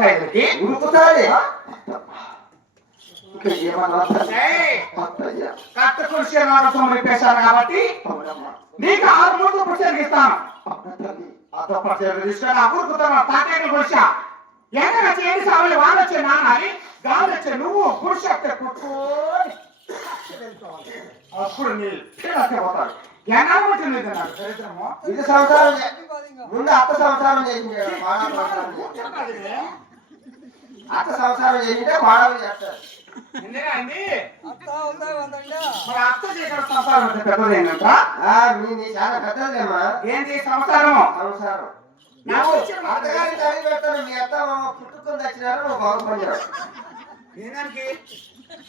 కథకి ఉరుకుతాది కట్ట కృషి నరసం చెప్పేశాను కాబట్టి నీకు 6 మూడు పుస్తకం ఇస్తాను. అతో పుస్తకం తీసుకొని ఉరుకుతాను తాటేట పురుష ఎక్కడ చేసి సాగులు వాళ్ళు వచ్చే నాన్నని గాలి వచ్చే నువ్వు పురుష కుట్టుకొని అప్పుడు నీ పోతాడు. ఇది సంవత్సరం ముందు అత్త సంవత్సరం చేసింది అత్త సంవత్సరం చేసింటే కోడలు చేస్తారు. చాలా పెద్దదేమా ఏంటి సంవత్సరం సంవత్సరం అత్తగారి తల్లి పెడతాను. మీ అత్త పుట్టుకొని వచ్చినారు నువ్వు బాగుపడినావు.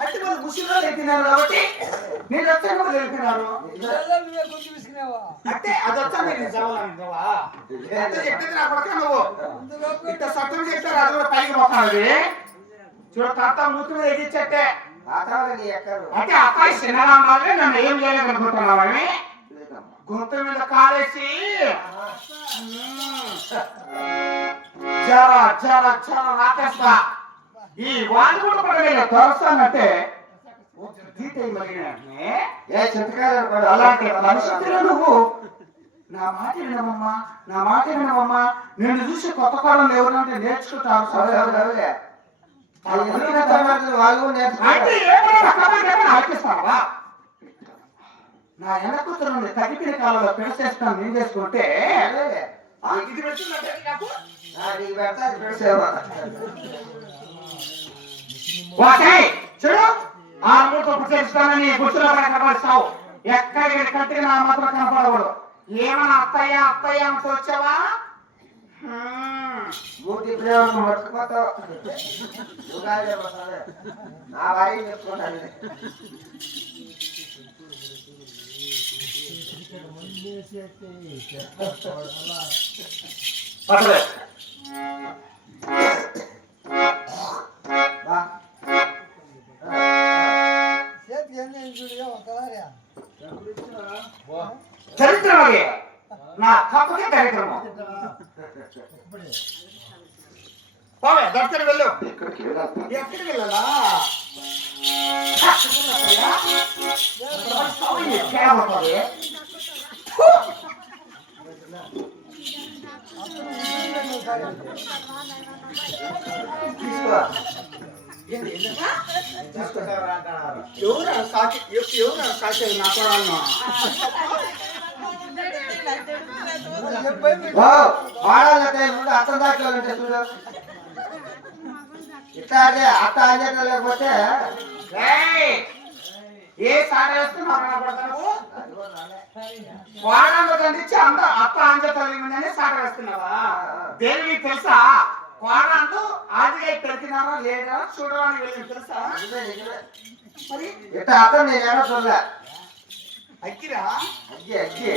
అంటే వాళ్ళు ముస్లింలు ఎక్కినారు కాబట్టి నేను వచ్చాను వెళ్ళిపోయినారు. అంటే అది వచ్చా నేను చదవాలంటావా? చెప్పింది నా పక్క నువ్వు ఇంత సత్యం చేస్తారు అది కూడా పైకి పోతాది. చూడ తాత మూతి మీద ఎగిచ్చట్టే అంటే అబ్బాయి చిన్నగా ఉండాలి. నన్ను ఏం చేయలేదు అనుకుంటున్నావని గుంత మీద కాలేసి జర జర జర నాకేస్తా. ఈ వాళ్ళు కూడా పడలేదు తోస్తానంటే అలాంటి పరిస్థితుల్లో నువ్వు నా మాట వినమమ్మా నా మాట వినమమ్మా. నేను చూసి కొత్త కాలంలో ఎవరంటే నేర్చుకుంటాను. ఆర్పిస్తావా? నా ఎన్న కూతురు తగ్గిపోయిన కాలంలో పెడసేస్తాను నేను చేసుకుంటే ఇది చూడు 6 మూడు పుట్టిస్తానని గుర్తులో కనపడిస్తావు. ఎక్కడికి కట్టిన నా మాత్రం కనపడకూడదు. ఏమన్నా అత్తయ్య అత్తయ్య అంటూ వచ్చావా? నా వారి చెప్పుకుంటాను. చరిత్రమే నా తప్పకే కార్యక్రమం. పోవే దర్శనం వెళ్ళు. ఎక్కడికి వెళ్ళాలా? ఎవరు సాక్షి నా కొడాలను ముందు అత్త దాకా చూడు. ఇట్లా అదే అత్త అంజట లేకపోతే ఏ సాట వేస్తున్నావు? వాడంలో కందించి అంత అత్త అంజట ఉందని సాట వేస్తున్నావా? దేనికి తెలుసా? వాడాలు ఆదిగా పెరిగినారా లేదా చూడడానికి వెళ్ళి తెలుసా? మరి ఇట్లా అత్త నేను ఏమో చూడలే. అక్కిరా అగ్గి అగ్గి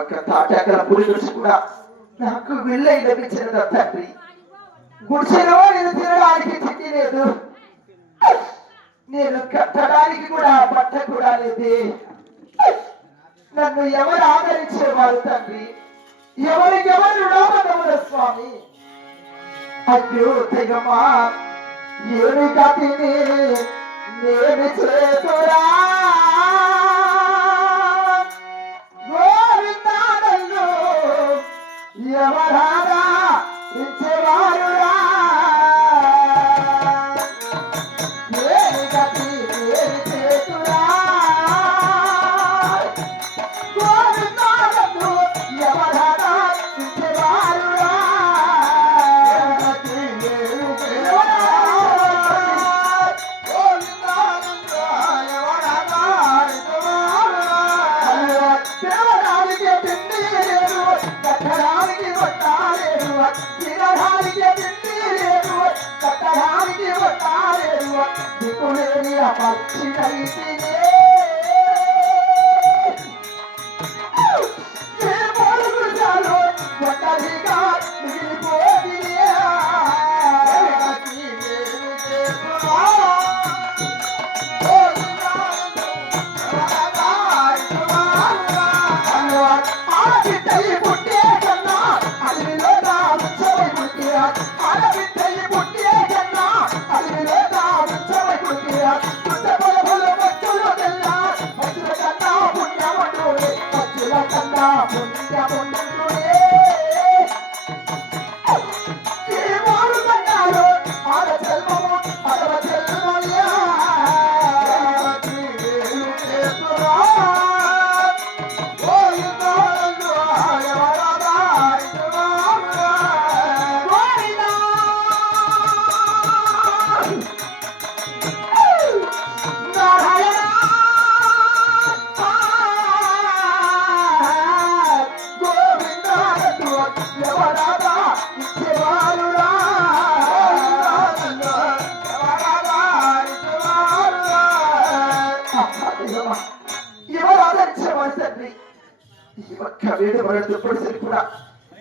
ఒక్క తాటాకల పులి గుడిసి కూడా నాకు విల్లై లభించిన తండ్రి. గుడిసెలో నేను తినడానికి తిండి లేదు, నేను కట్టడానికి కూడా బట్ట కూడా లేదు. నన్ను ఎవరు ఆదరించేవారు తండ్రి? ఎవరికెవరు రామగమన స్వామి? అద్భుతమా ఏమి గతిని నేను చేతురా గోవిందానన్ను ఎవరారా ఇచ్చేవారురా? ఏమి గతి ఏమి చేతురా గోవిందానన్ను ఎవరారా ఇచ్చేవారురా?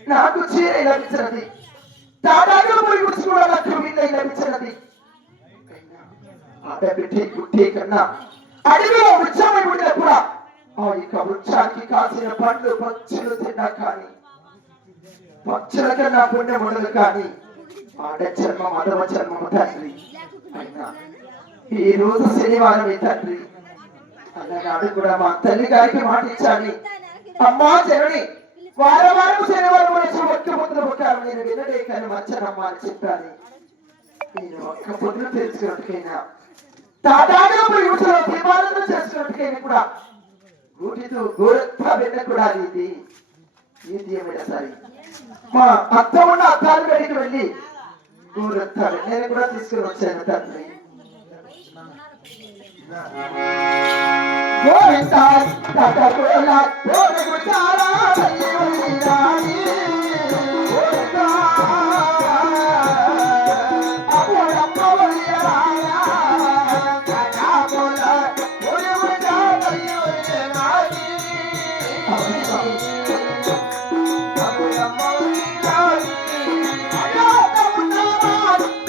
నాకు చీర లభించినది, తాడాగా పోయి కూడా నాకు విన్న లభించినది. ఆడబిడ్డి గుడ్డి కన్నా అడవిలో వృక్షమై ఉండిన కూడా ఆ యొక్క వృక్షానికి కాసిన పండ్లు పక్షులు తిన్నా కానీ పక్షుల కన్నా పుణ్యం ఉండదు కానీ ఆడ జన్మ మదవ జన్మము తండ్రి. అయినా ఈ రోజు శనివారం తండ్రి అన్నగాడు కూడా మా తల్లి గారికి మాట ఇచ్చాను, అమ్మా జనని వారం వారం శనివారం వచ్చి ఒక్క పొద్దున పుట్టాను నేను వినడే కానీ మచ్చనమ్మా అని చెప్పాను. నేను ఒక్క పొద్దున తెలుసుకున్నట్టుకైనా తాటాగా యువతలో దీపాలను చేసుకున్నట్టుకైనా కూడా గూటితో గోరత్తా విన్న కూడా ఇది ఇది ఏమైనా సరే మా అత్త ఉన్న అత్తాలు గడికి వెళ్ళి గోరత్తా నేను కూడా తీసుకుని వచ్చాను తండ్రి. గోవిందా తటకోలా గోవిందారా దైవీరాని గోవిందా అపోడమ్మ వయ్యరాయా తటకోలా గోవిందా దైవీరాని అపోడమ్మ వయ్యరాని అయోతమున్నమా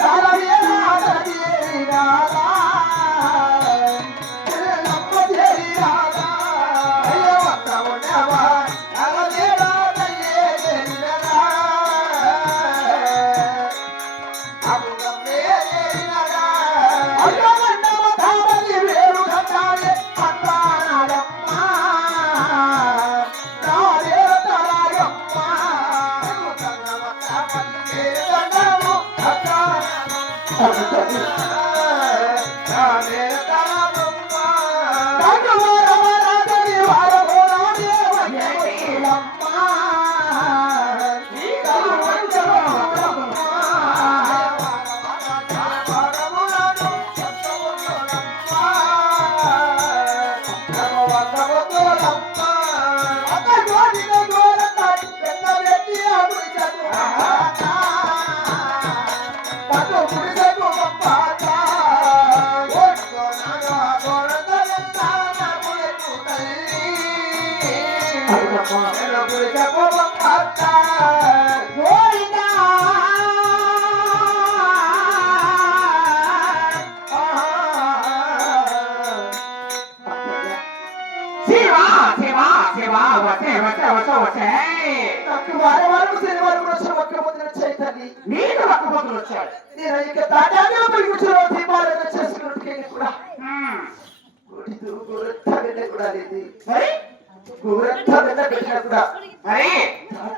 తలవేరా దైవీరాలా నీకు ఒక్కబోతులు వచ్చాడు. నేను ఇక తాజాగా కూర్చొని దీపారాధన చేసుకున్నట్టుగా కూడా కూడా లేదు. మరి ఊరంతా పెట్టినా కూడా మరి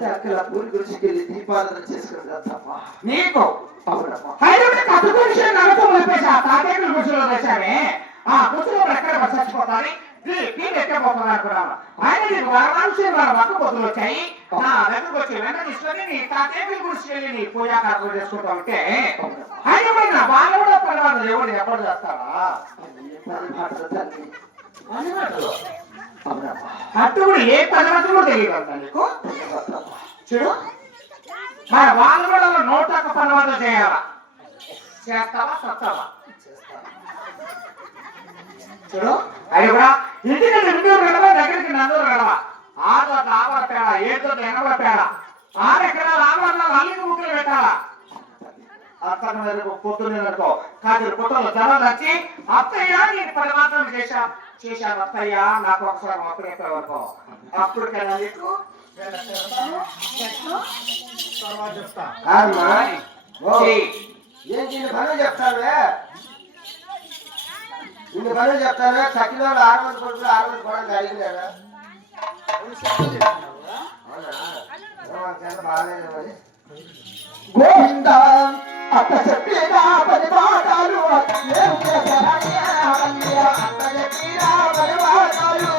తాత పూరి గురించి వెళ్ళి దీపారాధన చేసుకున్నదమ్మా. నీకు అవునమ్మా. హైదరాబాద్ కథ గురించి నమ్మకం చెప్పేసి ఆ తాతయ్య గుడిసెలో వేశానే. ఆ గుడిసెలో ఎక్కడ చచ్చిపోతాని ఎక్కడిపోతున్నా అనుకున్నాను. ఆయన నీకు వరదాల్సి ఒక్క పొద్దులు వచ్చాయి. నా దగ్గరకు వచ్చి వెంట తీసుకొని నీ తాతయ్య గుడికి వెళ్ళి నీ పూజా కార్యక్రమం చేసుకుంటా ఉంటే హైదరాబాద్ నా బాగా కూడా పరివారం దేవుడు ఎప్పుడు చేస్తావా అట్టు కూడా ఏ పదవతం కూడా తెలియగలుగుతా నీకు. చూడు మన వాళ్ళు కూడా 101 పర్వాలు చేయాలా. చేస్తావా సత్తావా? చూడు అది కూడా ఇంటికి 2 గడవ దగ్గరికి 4 గడవ 6 ఆవల పేడ 7 ఎనభై పేడ 6 ఎకరాల ఆవరణ 4 ముక్కలు పెట్టాలా. అక్కడ పొద్దున్నకో కాదు పొట్టలో జనం వచ్చి అత్తయ్య నేను పరిమాత్రం చేశాను అత్తయ్య నాకు ఒకసారి అప్పుడు ఎక్కడ వరకు అప్పుడు కదా నీకు చెప్తావే ఇన్ని పనులు చెప్తాను. చక్కిలో 6 మంది కొడుకులు 6 మంది కూడా జరిగినారా బాగాలేదు. గోవిందా అత్త చెప్పిన పని మాటలు అత్త చెప్పిన పని మాటలు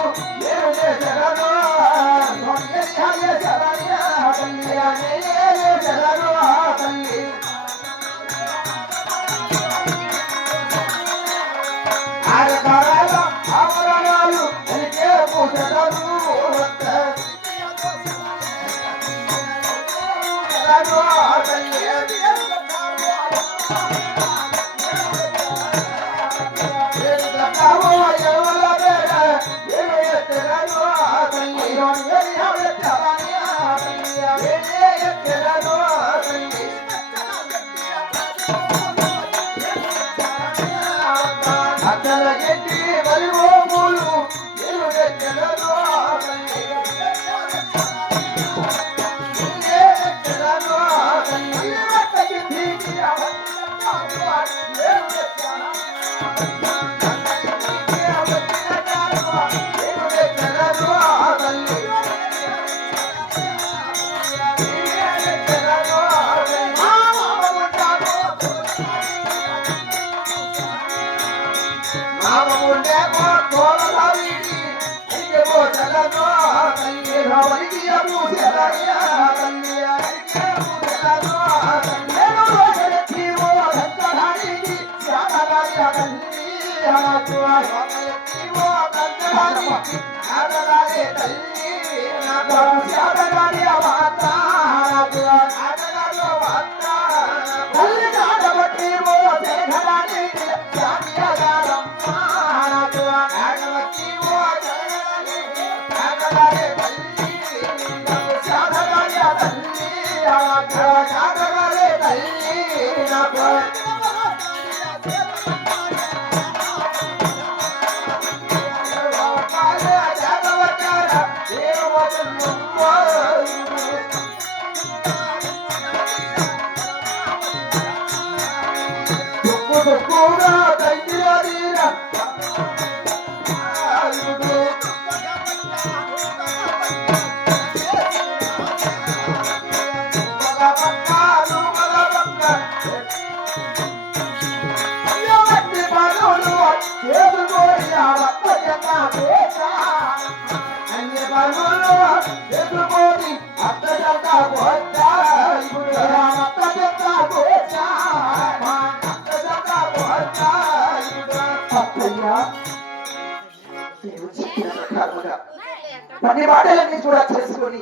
పని మాటలన్నీ కూడా చేసుకొని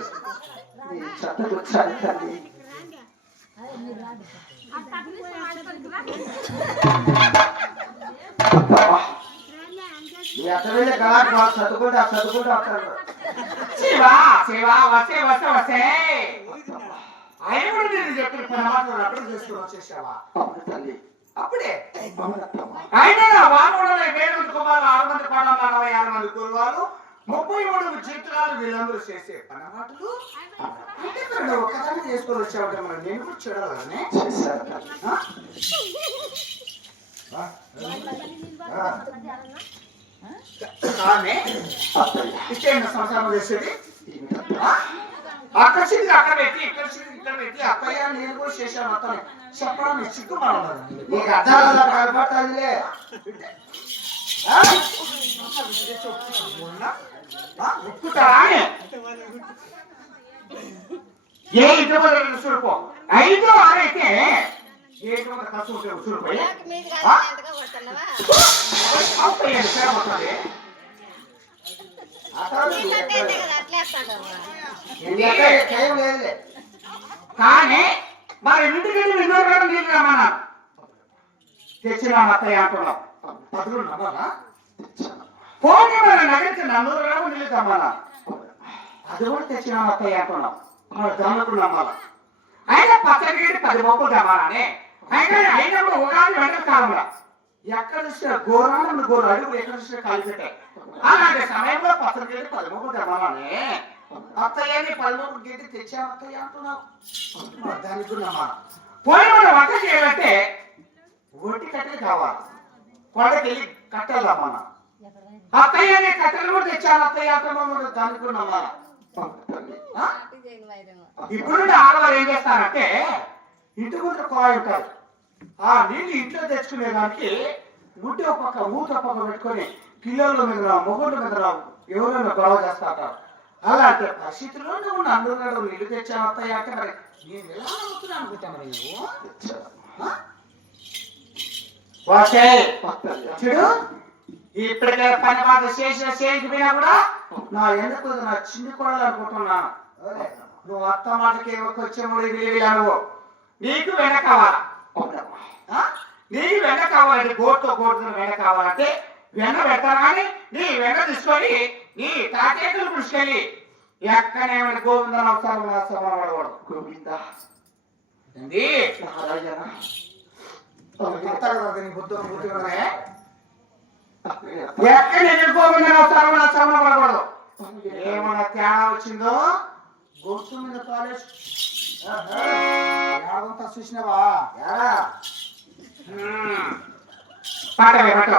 చదువుచ్చాను తల్లి. చదువుకుంటా వస్తాను శివా శివా వసే వసే వసే ఆయన కూడా నేను చెప్పిన పని మాత్రం అర్థం చేసుకుని వచ్చేసావా? అవును తల్లి, అప్పుడే అవునత్తమ్మ. ఆయన వాళ్ళు కూడా 7 కుమారులు 6 మంది కోడళ్ళు 66 మంది కుర్రాళ్ళు 33 జీవితాలు వీళ్ళందరూ చేసే పని మాటలు అంటే ఇక్కడ ఒక్కదాన్ని చేసుకొని వచ్చావు మనం నేను కూడా చూడాలని చేశారు తల్లి. కానీ అత్తయ్య, ఇష్టమైన సంసారం చేసేది ఏమిటత్తయ్య? అక్కడ సిద్ధి అక్కడ పెట్టి ఇక్కడ సిద్ధి ఇక్కడ పెట్టి అత్తయ్య నేను కూడా చేశాను అత్తని చెప్పడానికి సిగ్గుపడాలి. నీకు అర్థాలు కనపడతాదిలే. ఉక్కుతారా ఏ ఇంటి ముందు చూడుకో 5 6 అయితే ఏ ఇంటి ముందు కసు చూడిపోయి కానీ మరి ఇంటికి ఇందరు నీళ్ళు రమ్మన్నా తెచ్చిన అత్తయ్య అంటున్నాం పదులు నమ్మనా పోనీ మన నగరికి 400 గ్రాములు నీళ్ళు తమ్మన్నా అది కూడా తెచ్చిన అత్తయ్య అంటున్నాం మన దమ్మకు నమ్మాల ఆయన పచ్చడి 10 మొక్కలు తమ్మాలని అయినప్పుడు ఉగాది వెంట కాలంలో ఎక్కడ చూసిన ఘోరాలను ఘోర అడుగులు ఎక్కడ చూసిన కలిపెట్టాయి అలాంటి సమయంలో పచ్చడి 10 మొక్కలు తమ్మాలని అత్తయ్యని 10 మొక్కలు గడ్డి తెచ్చా అత్తయ్య అంటున్నావు దానికి కూడా నమ్మాలి. పోయి మనం వంట చేయాలంటే ఒంటి కట్టెలు కావాలి కొండకెళ్ళి కట్టెలు రమ్మన్నా అత్తయ్యని కట్టెలు కూడా తెచ్చాను అత్తయ్య అంటున్నావు దానికి కూడా నమ్మాలి. ఇప్పుడు ఆడవాళ్ళు ఏం చేస్తారంటే ఇంటి ముందు కుళాయి ఉంటారు ఆ నీళ్ళు ఇంట్లో తెచ్చుకునే దానికి ముట్టి ఒక పక్క ఊత పక్క పెట్టుకొని పిల్లల మీద రావు మొగుళ్ళ మీద రావు ఎవరైనా గొడవ చేస్తారు. అలాంటి పరిస్థితుల్లో నువ్వు 400 గంటలు నీళ్ళు తెచ్చావు అత్తయ్య అంటే మరి నేను ఎలా అవుతున్నా అనుకుంటా మరి నువ్వు వాసే చూడు ఇప్పటికే పని బాధ చేసిపోయినా కూడా నా ఎందుకు నా చిన్ని కోడలు అనుకుంటున్నాను. నువ్వు అత్త మాటకి వచ్చేవాడు విలువను నీకు వెన్న కావాలా నీకు వెన్న కావాలంటే గోటుతో వెన్న కావాలంటే వెన్న పెడతాను కానీ నీ వెన్న తీసుకొని నీ తాకేతులు పుష్కెళ్ళి ఎక్కడేమైనా గోవింద నమస్కారం గోవింద ఎక్కడ గోవింద నమస్కారం పడకూడదు. ఏమన్నా తేడా వచ్చిందో గొంతు మీద కాలేజ్ ఏడంతా చూసినావా పాటవే పాట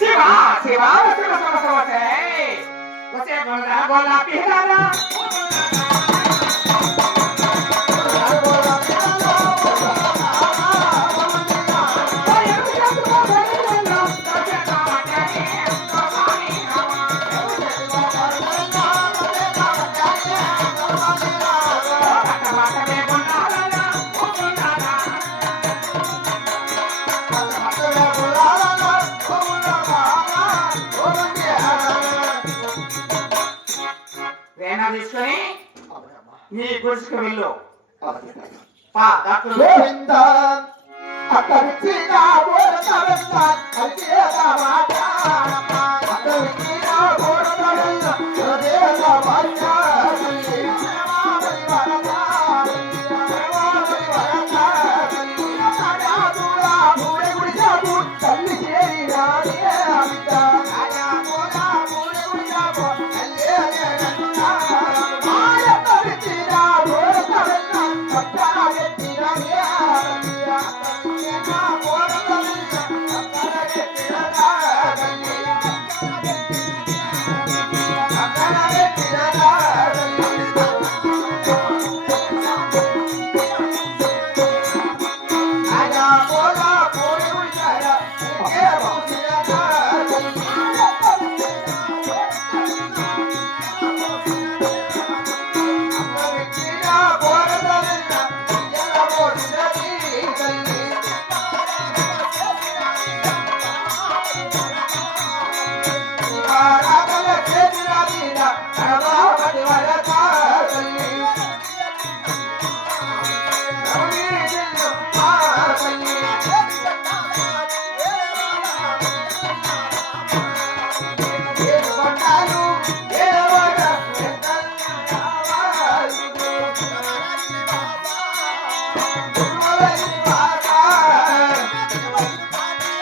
శివా శివా వసే గొల్ల గొల్ల పిహరానా తీసుకొని నీ గుడికి వెళ్ళు గోవింద అక్కడిచ్చిన తల్లి Para